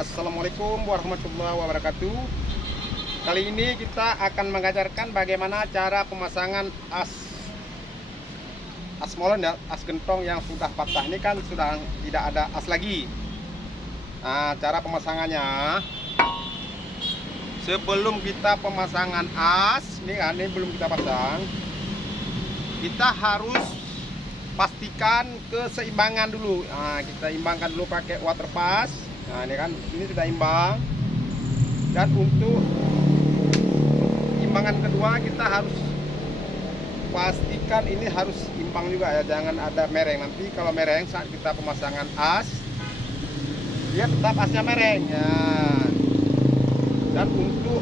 Assalamualaikum warahmatullahi wabarakatuh. Kali ini kita akan mengajarkan bagaimana cara pemasangan as molen ya, as gentong yang sudah patah. Ini kan sudah tidak ada as lagi. Nah, cara pemasangannya, sebelum kita pemasangan as, ini kan ini belum kita pasang, kita harus pastikan keseimbangan dulu. Nah, kita imbangkan dulu pakai water pass. Nah, ini kan ini sudah imbang. Dan untuk imbangan kedua kita harus pastikan ini harus imbang juga ya, jangan ada mereng. Nanti kalau mereng saat kita pemasangan as, dia tetap asnya mereng ya. Dan untuk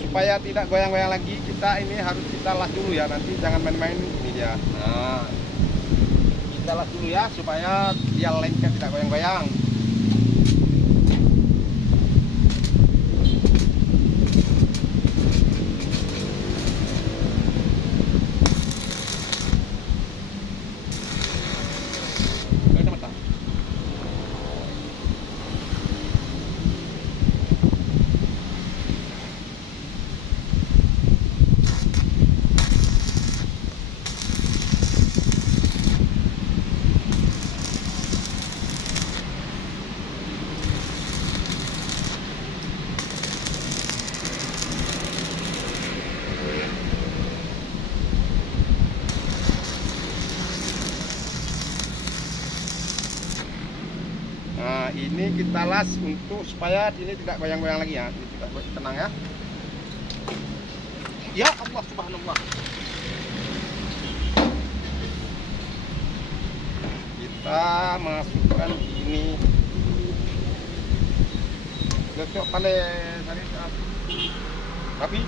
supaya tidak goyang-goyang lagi, kita ini harus kita las dulu ya, nanti jangan main-main ini dia. Nah, kita las dulu ya supaya dia lengket, tidak goyang-goyang. Nah, ini kita las untuk supaya ini tidak goyang-goyang lagi ya. Ini kita tenang ya. Ya Allah subhanallah. Kita masukkan ini. Letak pandai tadi rapi.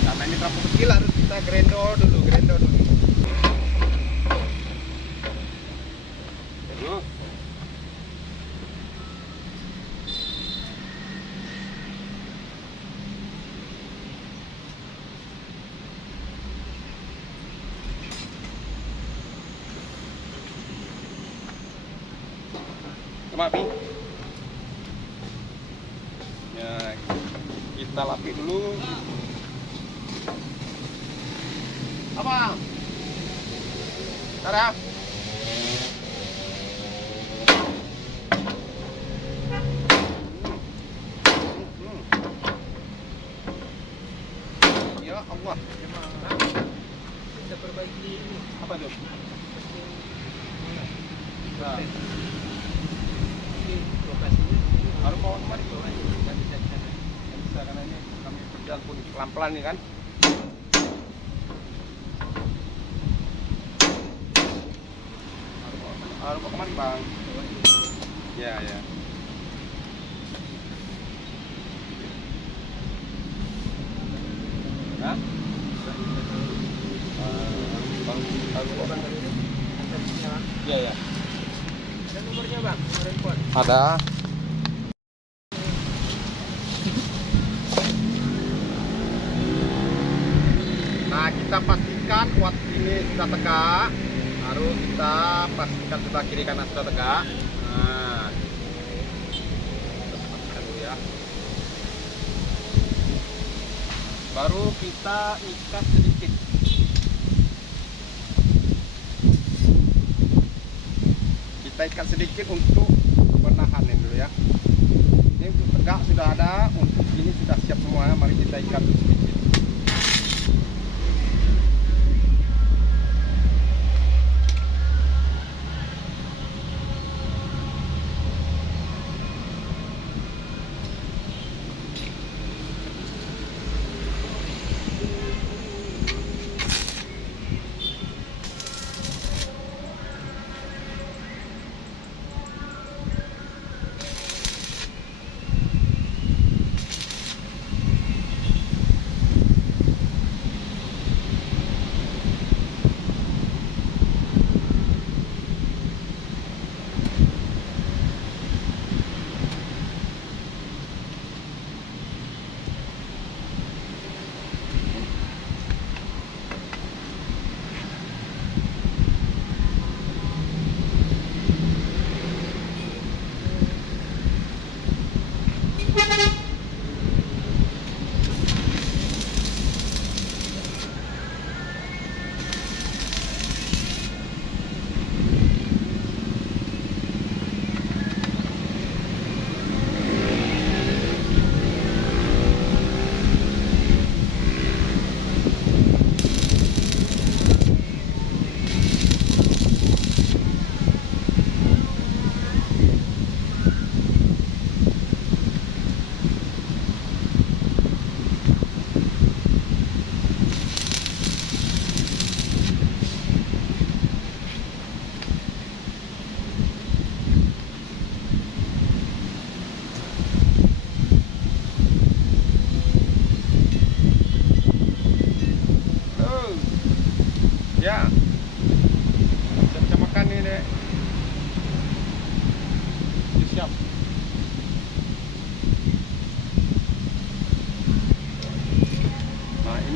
Karena ini terlalu kecil harus kita grendor dulu. Api. Ya, kita lapis dulu. Apa? Tara. Ya Allah. Kita perbaiki ini. Apa tuh? Nah. Lokasinya Harus bawa kemari tuh. Bisa karena ini kami berjalan pun pelan-pelan nih kan. Harus bawa kemari bang. Ya ya. Hah? Bang, harus orang kali ini. Iya ya. Ada nomornya bang, nomor handphone. Ada. Nah, kita pastikan kuat ini sudah tegak. Harus kita pastikan sebelah kiri kanan sudah tegak. Nah, kita pastikan dulu ya. Baru kita ikat sedikit. Kita ikat sedikit untuk penahan ini dulu ya. Ini untuk tegak sudah ada, untuk ini sudah siap semua. Mari kita ikat sedikit.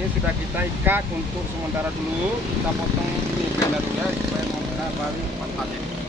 ini sudah kita ikat untuk sementara dulu. Kita potong ini ganda dulu ya supaya mau kita balik empat ini.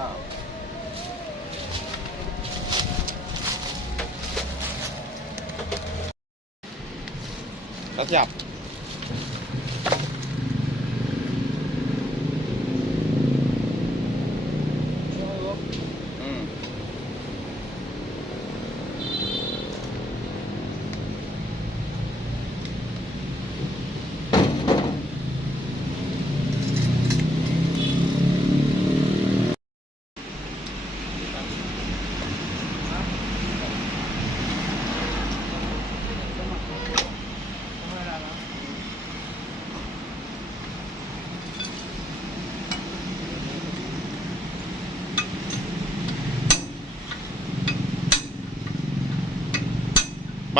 Ah. Dah siap. Hmm.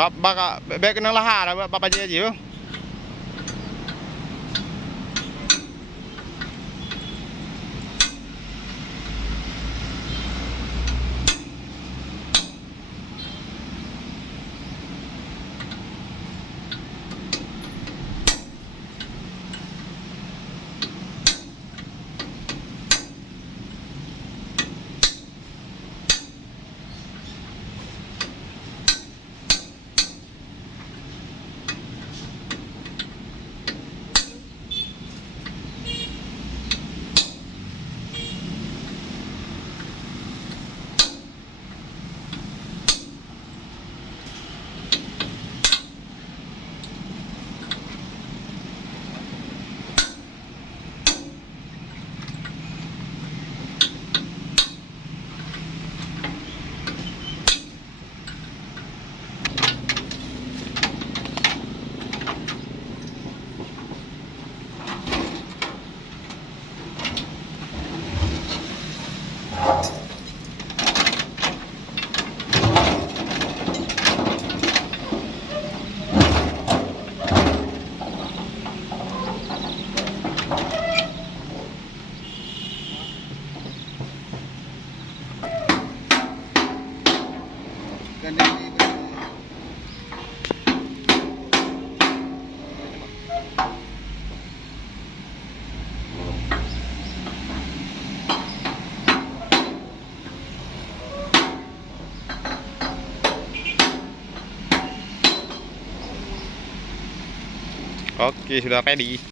Baka bek nang lahat bapak je. Oke, sudah ready.